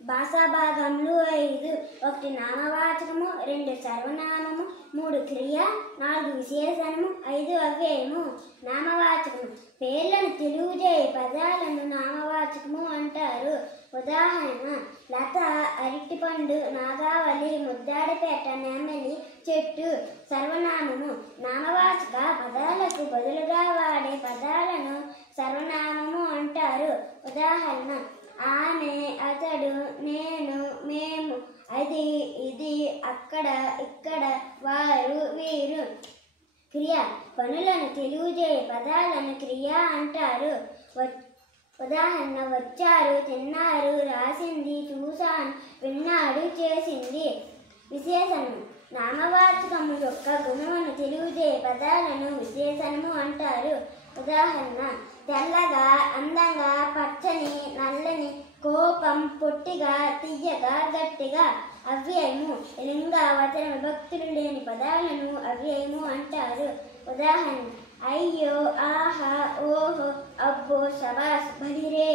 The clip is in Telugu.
భాషా భాగములు 5. 1 నామవాచకము, 2 సర్వనామము, 3 క్రియ, 4 విశేషణము, 5 అవ్యయము. నామవాచకము పేర్లను తెలియజేయ పదాలను నామవాచకము అంటారు. ఉదాహరణ: లత, అరటిపండు, నాగావళి, ముద్దాడపేట, నెమలి, చెట్టు. సర్వనామము నామవాచక పదాలకు బదులుగా వాడే పదాలను సర్వనామము అంటారు. ఉదాహరణ: ఆమె, అతడు, నేను, మేము, అది, ఇది, అక్కడ, ఇక్కడ, వారు, వీరు. క్రియ పనులను తెలియజేయ పదాలను క్రియ అంటారు. ఉదాహరణ: వచ్చారు, తిన్నారు, రాసింది, చూశాను, విన్నాడు, చేసింది. విశేషణం నామవాచకము యొక్క గుణమును తెలియజేయ పదాలను విశేషణము అంటారు. ఉదాహరణ: తెల్లగా, అందంగా, పచ్చని, నల్లని, కోపం, పొట్టిగా, తీయగా, గట్టిగా. అవ్యయము లింగ, వచన, విభక్తులు లేని పదాలను అవ్యయము అంటారు. ఉదాహరణ: అయ్యో, ఆహా, ఓహో, అబ్బో, శబాష్, బలిరే.